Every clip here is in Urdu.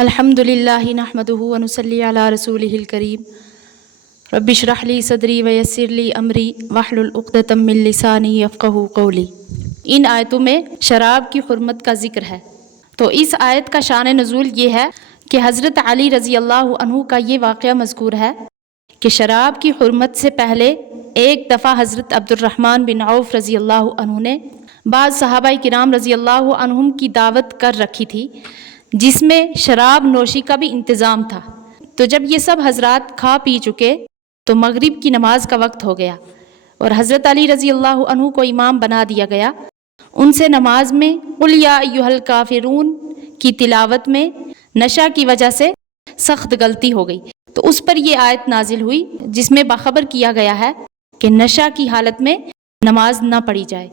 الحمدللہ نحمدہ ونصلی علی رسولہ الکریم رب اشرح لی صدری ویسر لی امری واحلل عقدۃ من لسانی یفقہوا قولی۔ ان آیتوں میں شراب کی حرمت کا ذکر ہے۔ تو اس آیت کا شان نزول یہ ہے کہ حضرت علی رضی اللہ عنہ کا یہ واقعہ مذکور ہے کہ شراب کی حرمت سے پہلے ایک دفعہ حضرت عبد الرحمن بن عوف رضی اللہ عنہ نے بعض صحابہ کرام رضی اللہ عنہم کی دعوت کر رکھی تھی جس میں شراب نوشی کا بھی انتظام تھا۔ تو جب یہ سب حضرات کھا پی چکے تو مغرب کی نماز کا وقت ہو گیا اور حضرت علی رضی اللہ عنہ کو امام بنا دیا گیا۔ ان سے نماز میں قل یا ایھا الکافرون کی تلاوت میں نشہ کی وجہ سے سخت غلطی ہو گئی، تو اس پر یہ آیت نازل ہوئی جس میں باخبر کیا گیا ہے کہ نشہ کی حالت میں نماز نہ پڑھی جائے۔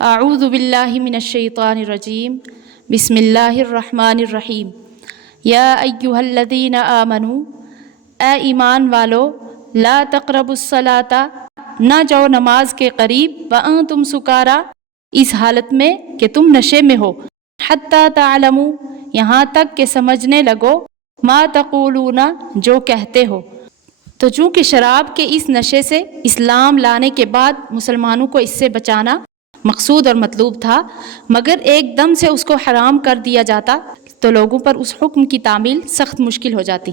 اعوذ باللہ من الشیطان الرجیم، بسم اللہ الرحمن الرحیم۔ یا ایھا الذین آمنوا، اے ایمان والو، لا تقربوا الصلاۃ، نہ جاؤ نماز کے قریب، وانتم سکارا، اس حالت میں کہ تم نشے میں ہو، حتی تعلموا، یہاں تک کہ سمجھنے لگو، ما تقولون، جو کہتے ہو۔ تو چونکہ شراب کے اس نشے سے اسلام لانے کے بعد مسلمانوں کو اس سے بچانا مقصود اور مطلوب تھا، مگر ایک دم سے اس کو حرام کر دیا جاتا تو لوگوں پر اس حکم کی تعمیل سخت مشکل ہو جاتی۔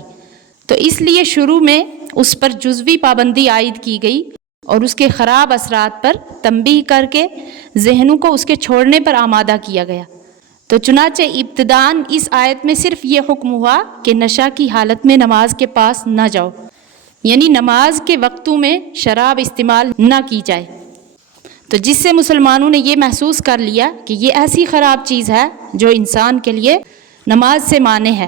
تو اس لیے شروع میں اس پر جزوی پابندی عائد کی گئی اور اس کے خراب اثرات پر تنبیہ کر کے ذہنوں کو اس کے چھوڑنے پر آمادہ کیا گیا۔ تو چنانچہ ابتداً اس آیت میں صرف یہ حکم ہوا کہ نشہ کی حالت میں نماز کے پاس نہ جاؤ، یعنی نماز کے وقتوں میں شراب استعمال نہ کی جائے۔ تو جس سے مسلمانوں نے یہ محسوس کر لیا کہ یہ ایسی خراب چیز ہے جو انسان کے لیے نماز سے مانع ہے۔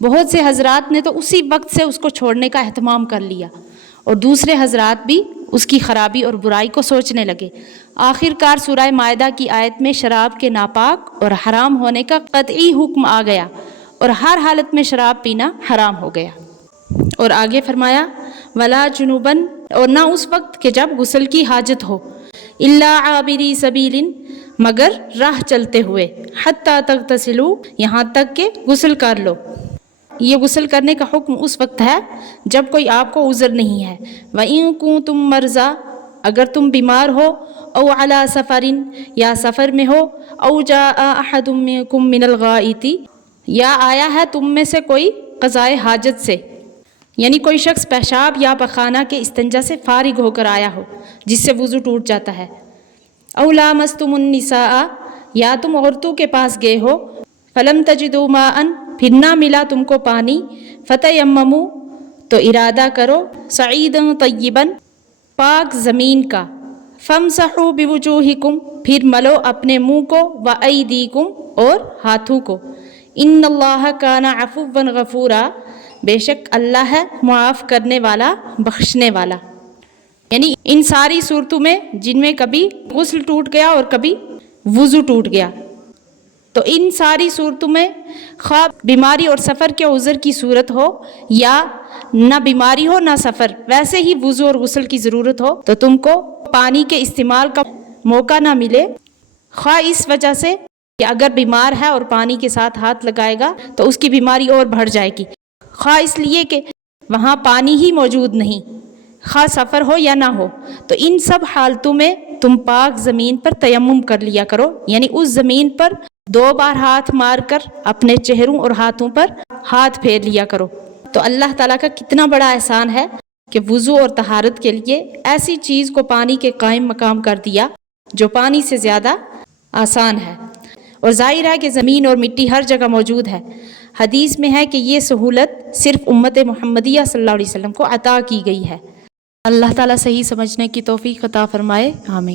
بہت سے حضرات نے تو اسی وقت سے اس کو چھوڑنے کا اہتمام کر لیا اور دوسرے حضرات بھی اس کی خرابی اور برائی کو سوچنے لگے۔ آخر کار سورہ مائدہ کی آیت میں شراب کے ناپاک اور حرام ہونے کا قطعی حکم آ گیا اور ہر حالت میں شراب پینا حرام ہو گیا۔ اور آگے فرمایا ولا جنوبن، اور نہ اس وقت کہ جب غسل کی حاجت ہو، الا عابری سبیل، مگر راہ چلتے ہوئے، حتی تغتسلوا، یہاں تک کہ غسل کر لو۔ یہ غسل کرنے کا حکم اس وقت ہے جب کوئی آپ کو عذر نہیں ہے۔ وَإِن كُنتُم مَرْضَىٰ، اگر تم بیمار ہو، او علی سفرٍ، یا سفر میں ہو، او جاء احد منکم من الغائط، یا آیا ہے تم میں سے کوئی قضائے حاجت سے، یعنی کوئی شخص پیشاب یا پخانہ کے استنجا سے فارغ ہو کر آیا ہو جس سے وضو ٹوٹ جاتا ہے۔ او لامستم النساء، یا تم عورتوں کے پاس گئے ہو، فلم تجدوا ماء، پھر نہ ملا تم کو پانی، فتیمموا، تو ارادہ کرو، صعیدا طیبا، پاک زمین کا، فامسحوا بوجوہکم، پھر ملو اپنے منہ کو، وایدیکم، اور ہاتھوں کو، ان اللہ کان عفوا غفورا، بے شک اللہ ہے معاف کرنے والا، بخشنے والا۔ یعنی ان ساری صورتوں میں جن میں کبھی غسل ٹوٹ گیا اور کبھی وضو ٹوٹ گیا، تو ان ساری صورتوں میں خواہ بیماری اور سفر کے عذر کی صورت ہو یا نہ بیماری ہو نہ سفر، ویسے ہی وضو اور غسل کی ضرورت ہو، تو تم کو پانی کے استعمال کا موقع نہ ملے، خواہ اس وجہ سے کہ اگر بیمار ہے اور پانی کے ساتھ ہاتھ لگائے گا تو اس کی بیماری اور بڑھ جائے گی، خواہ اس لیے کہ وہاں پانی ہی موجود نہیں، خواہ سفر ہو یا نہ ہو، تو ان سب حالتوں میں تم پاک زمین پر تیمم کر لیا کرو، یعنی اس زمین پر 2 بار ہاتھ مار کر اپنے چہروں اور ہاتھوں پر ہاتھ پھیر لیا کرو۔ تو اللہ تعالیٰ کا کتنا بڑا احسان ہے کہ وضو اور طہارت کے لیے ایسی چیز کو پانی کے قائم مقام کر دیا جو پانی سے زیادہ آسان ہے۔ اور ظاہر ہے کہ زمین اور مٹی ہر جگہ موجود ہے۔ حدیث میں ہے کہ یہ سہولت صرف امت محمدیہ صلی اللہ علیہ وسلم کو عطا کی گئی ہے۔ اللہ تعالیٰ صحیح سمجھنے کی توفیق عطا فرمائے، آمین۔